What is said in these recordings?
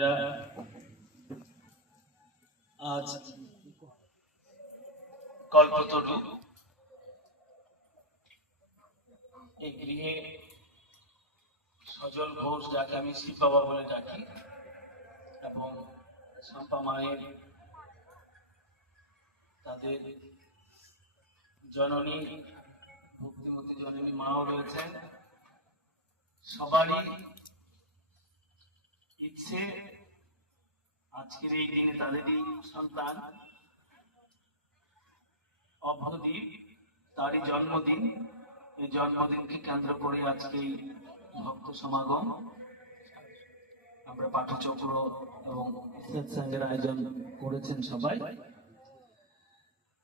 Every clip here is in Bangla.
আমরা আজ কল্পতরু এই গৃহে সজল ঘোষ, যাকে আমি শিব বাবা বলে ডাকি, এবং শম্পা মায়ের তাদের জননী ভক্তিমতী জননী মাও রয়েছেন। সবারই ইচ্ছে আজকের এই দিনে তাদেরই সন্তান অভ্রদীপ, তারই জন্মদিন। এই জন্মদিনকে কেন্দ্র করে আজকে এই ভক্ত সমাগম, আমরা পাঠচক্র এবং সৎসঙ্গের আয়োজন করেছেন সবাই।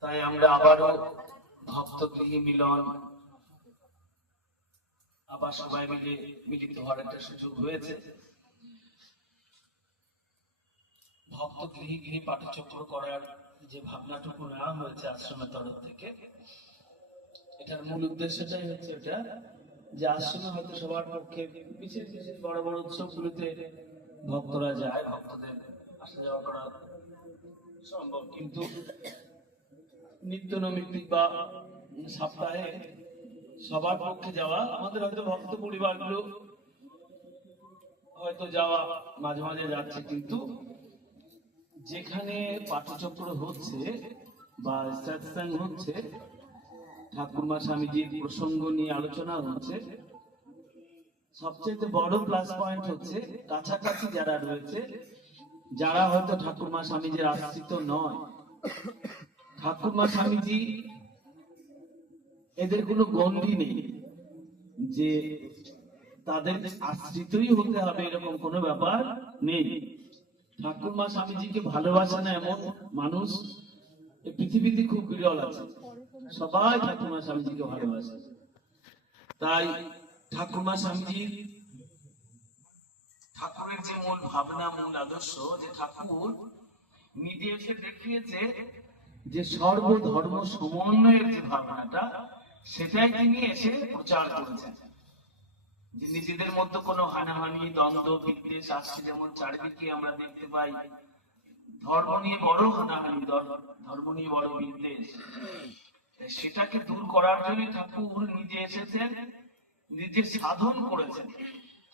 তাই আমরা আবারও ভক্ত গৃহী মিলন, আবার সবাই মিলে মিলিত হওয়ার একটা সুযোগ হয়েছে। ভক্ত গৃহী গৃহী পাঠচক্র করার যে ভাবনাটুকু নেওয়া হয়েছে আশ্রমের তরফ থেকে, এটার মূল উদ্দেশ্যটাই হচ্ছে এটা যে আশ্রমে হয়তো সবার পক্ষে বিশেষ বিশেষ বড় বড় উৎসবগুলিতে ভক্তরা যায়, ভক্তদের আসা যাওয়া করা সম্ভব, কিন্তু নিত্য নৈমিত্তিক বা সপ্তাহে সবার পক্ষে যাওয়া, আমাদের হয়তো ভক্ত পরিবারগুলো হয়তো যাওয়া মাঝে মাঝে যাচ্ছে, কিন্তু যেখানে পাঠচক্র হচ্ছে বা সৎসঙ্গ হচ্ছে, ঠাকুরমা স্বামীজির প্রসঙ্গ নিয়ে আলোচনা হচ্ছে, সবচেয়ে বড় প্লাস পয়েন্ট হচ্ছে কাছাকাছি যারা রয়েছে, যারা হয়তো ঠাকুরমা স্বামীজির আশ্রিত নয়। ঠাকুরমা স্বামীজি এদের কোনো গণ্ডি নেই যে তাদের আশ্রিতই হতে হবে, এরকম কোনো ব্যাপার নেই। ঠাকুরমা স্বামীজিকে ভালোবাসে না এমন মানুষ এই পৃথিবীতে খুব বিরল আছে। সবাই ঠাকুরমা স্বামীজিকে ভালোবাসে। তাই ঠাকুরমা স্বামীজির ঠাকুরের যে মূল ভাবনা, মূল আদর্শ, যে ঠাকুর নিজে এসে দেখিয়েছে যে সর্বধর্ম সমন্বয়ের যে ভাবনাটা, সেটাই তিনি এসে প্রচার করেছেন। যে নিজেদের মধ্যে কোনো হানাহানি, দ্বন্দ্ব, বিদ্বেষ আসছে, যেমন চারিদিকে আমরা দেখতে পাই, ধর্ম নিয়ে বড় হানাহানি, ধর্ম নিয়ে বড় বিদ্বেষ, সেটাকে দূর করার জন্য ঠাকুর নিজে এসেছেন, নিজে সাধন করেছেন।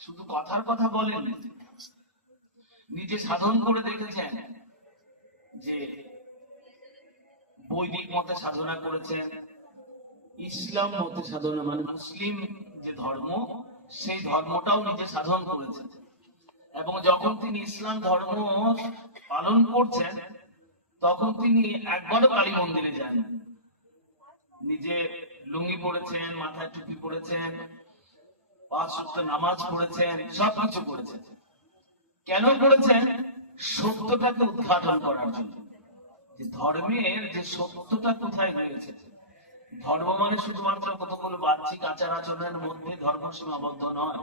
শুধু কথার কথা বলেন, নিজে সাধন করে দেখেছেন। যে বৈদিক মতে সাধনা করেছেন, ইসলাম মতে সাধনা, মানে মুসলিম যে ধর্ম, সেই ধর্মটাও নিজে সাধন করেছেন। এবং যখন তিনি ইসলাম ধর্ম পালন করছেন, তখন তিনি একবারও কালী মন্দিরে যান। নিজে লুঙ্গি পরেছেন, মাথায় টুপি পরেছেন, 5 ওয়াক্ত নামাজ পড়েছেন, সবকিছু করেছেন। কেন করেছেন? সত্যটাকে উদ্ঘাটন করার জন্য। যে ধর্মের যে সত্যটা কোথায় রয়েছে। ধর্ম মানে শুধুমাত্র কতগুলো বাহ্যিক আচার আচরণের মধ্যে ধর্ম সীমাবদ্ধ নয়।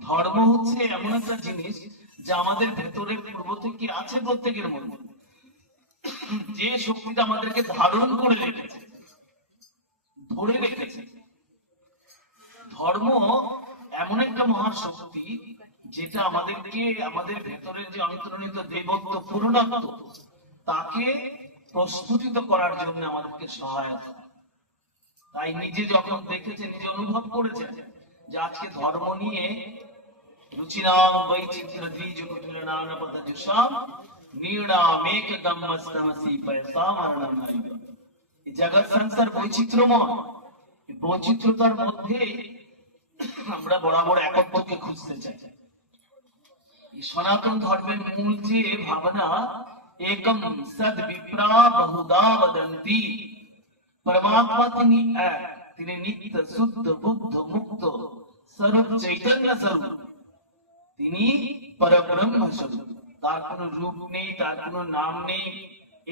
ধর্ম হচ্ছে এমন একটা জিনিস যা আমাদের ভেতরের পূর্ব থেকে আছে, প্রত্যেকের মধ্যে, যে শক্তিটা আমাদেরকে ধারণ করে রেখেছে, ধরে রেখেছে। ধর্ম এমন একটা মহাশক্তি যেটা আমাদেরকে আমাদের ভেতরের যে অন্তর্নিহিত দেবত্ব, পূর্ণত্ব, তাকে প্রস্ফুটিত করার জন্য আমাদেরকে সহায়তা। তাই নিজে যখন দেখেছেন, নিজে অনুভব করেছেন যে আজকে ধর্ম নিয়ে রুচিরাম বৈচিত্র দ্বিজ কুটিলনাম পদজুষাম নির্ণাম একদমস্তমসি পয়সা মরণম। এই জগৎ সংসার বৈচিত্র্যময়। এই বৈচিত্র্যতার মধ্যে আমরা বরাবর একত্বকে খুঁজতে চাই। এই সনাতন ধর্মের মূল যে ভাবনা, একম সদ বিপ্রা বহুদা বদন্তি, পরমাত্মা তিনি এক, তিনি নিত্য শুদ্ধ বুদ্ধ মুক্ত স্বরূপ চৈতন্য স্বরূপ, তিনি পরব্রহ্ম স্বরূপ। তার কোনো রূপ নেই, তার কোনো নাম নেই।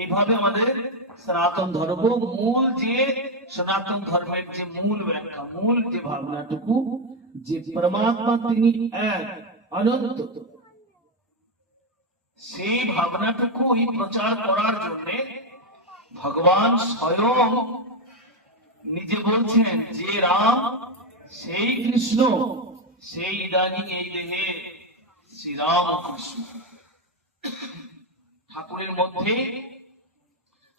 এইভাবে আমাদের সনাতন ধর্ম মূল, যে সনাতন ধর্মের যে মূল ব্যাখ্যা, মূল যে ভাবনাটুকু, যে পরমাত্মা তিনি এক, অনন্ত, সেই ভাবনাটুকুই প্রচার করার জন্য ভগবান স্বয়ং নিজে বলছেন যে রাম সেই কৃষ্ণ, সেই ইদানিং এই দেহে শ্রীরাম কৃষ্ণ। ঠাকুরের মধ্যে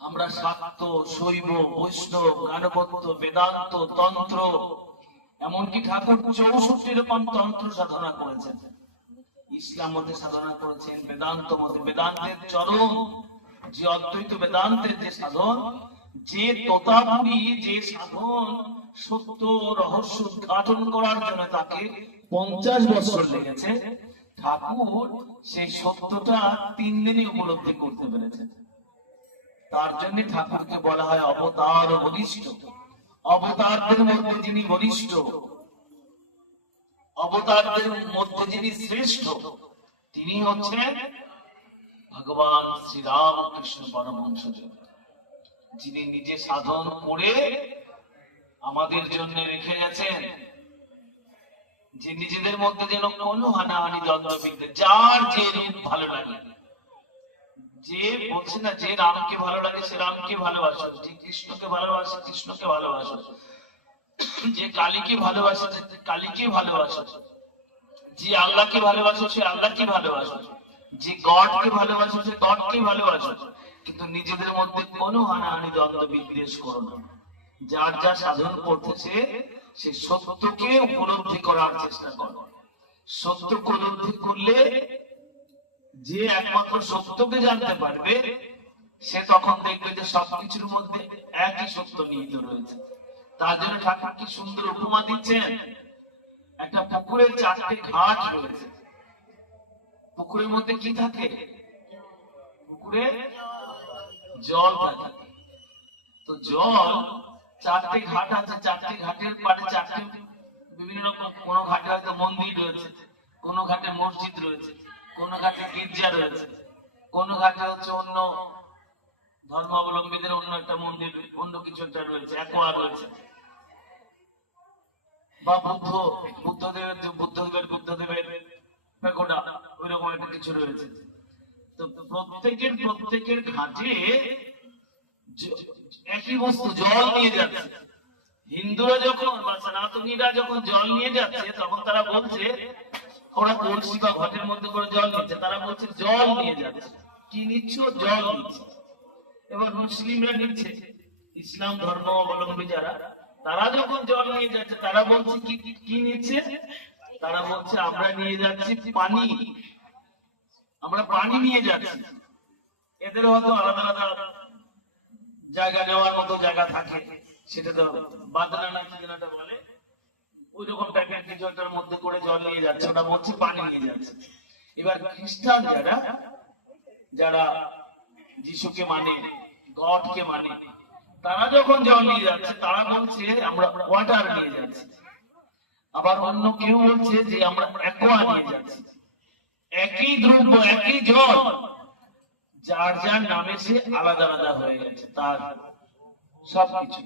আমরা শাক্ত, শৈব, বৈষ্ণব, গানবত্ত, বেদান্ত, তন্ত্র, এমনকি ঠাকুর 64 রকম তন্ত্র সাধনা করেছেন। ইসলাম মতে সাধনা করেছেন, বেদান্ত মতে, বেদান্তের চরম যে অদ্বৈত বেদান্তের যে সাধন, যে তোতাপুরি যে সাধন, সত্য রহস্য উদ্ঘাটন করার জন্য তাকে 50 বছর লেগেছে। ঠাকুর সেই সত্যটা 3 দিনে উপলব্ধি করতে পেরেছেন। তার জন্য ঠাকুরকে বলা হয় অবতার বরিষ্ঠ। অবতারদের মধ্যে যিনি বরিষ্ঠ, অবতারদের মধ্যে যিনি শ্রেষ্ঠ, তিনি হচ্ছেন ভগবান শ্রী রামকৃষ্ণ পরমহংসদেব, যিনি নিজে সাধন করে আমাদের জন্য রেখে গেছেন যে নিজেদের মধ্যে যেন কোনো হানাহানি দ্বন্দ্ব বিদ্বেষ, যার যে রূপ ভালো লাগে, যে বলছে না যে রামকে ভালো লাগে সে রামকে ভালোবাসো, যে কৃষ্ণকে ভালোবাসে কৃষ্ণকে ভালোবাসো, যে কালীকে ভালোবাসে সে কালীকে ভালোবাসো, যে আল্লাহকে ভালোবাসো সে আল্লাহকে ভালোবাসো, যে গডকে ভালোবাসো সে গডকে ভালোবাসো, কিন্তু নিজেদের মধ্যে কোনো হানাহানি দ্বন্দ্ব বিদ্বেষ করো না। যার যা সাধন করতেছে সে সত্যকে উপলব্ধি করার চেষ্টা করো। সত্য উপলব্ধি করলে যে একমাত্র সত্যকে জানতে পারবে, সে তখন দেখবে যে সবকিছুর মধ্যে একই সত্য নিহিত রয়েছে। তার জন্য ঠাকুর কি সুন্দর উপমা দিচ্ছেন। একটা পুকুরের 4টে ঘাট রয়েছে। পুকুরের মধ্যে কি থাকে? পুকুরে জল থাকে। তো জল 4টে ঘাট আছে, 4টে ঘাটের পাড়ে 4টে বিভিন্ন রকম, কোন ঘাটে হয়তো মন্দির রয়েছে, কোন ঘাটে মসজিদ রয়েছে, কোন ঘাটে গির্জা রয়েছে, কোন ঘাটে হচ্ছে অন্য ধর্মাবলম্বীদের অন্য একটা মন্দির, অন্য কিছু একটা রয়েছে, একোয়া রয়েছে, বা বুদ্ধদেবের পেগোডা, ওই রকম একটা কিছু রয়েছে। তো প্রত্যেকের ঘাটে একই বস্তু জল নিয়ে যাচ্ছে। হিন্দুরা যখন বা সনাতনীরা যখন জল নিয়ে যাচ্ছে, তখন তারা বলছে, ওরা কলসি বা ঘটের মধ্যে করে জল নিচ্ছে, তারা বলছে জল নিয়ে যাচ্ছে। কি নিচ্ছ? জল নিচ্ছে। এবার মুসলিমরা নিচ্ছে, ইসলাম ধর্ম অবলম্বী যারা, তারা যখন জল নিয়ে যাচ্ছে তারা বলছে কি নিচ্ছে? তারা বলছে আমরা নিয়ে যাচ্ছি পানি, আমরা পানি নিয়ে যাচ্ছি। এদের হয়তো আলাদা আলাদা জায়গা নেওয়ার মতো জায়গা থাকে, সেটা তো বাদনা না কি যেটা বলে, ওই রকম টাইপের কিছু একটার মধ্যে করে জল নিয়ে যাচ্ছে, ওটা বলছে পানি নিয়ে যাচ্ছে। এবার খ্রিস্টান যারা যিশুকে মানে, গডকে মানে, তারা যখন জল নিয়ে যাচ্ছে তারা বলছে আমরা ওয়াটার নিয়ে যাচ্ছি। আবার অন্য কেউ বলছে যে আমরা অ্যাকোয়া নিয়ে যাচ্ছি। একই দ্রব্য, একই জল, যার যার নামে সে আলাদা আলাদা হয়ে গেছে তার সবকিছু।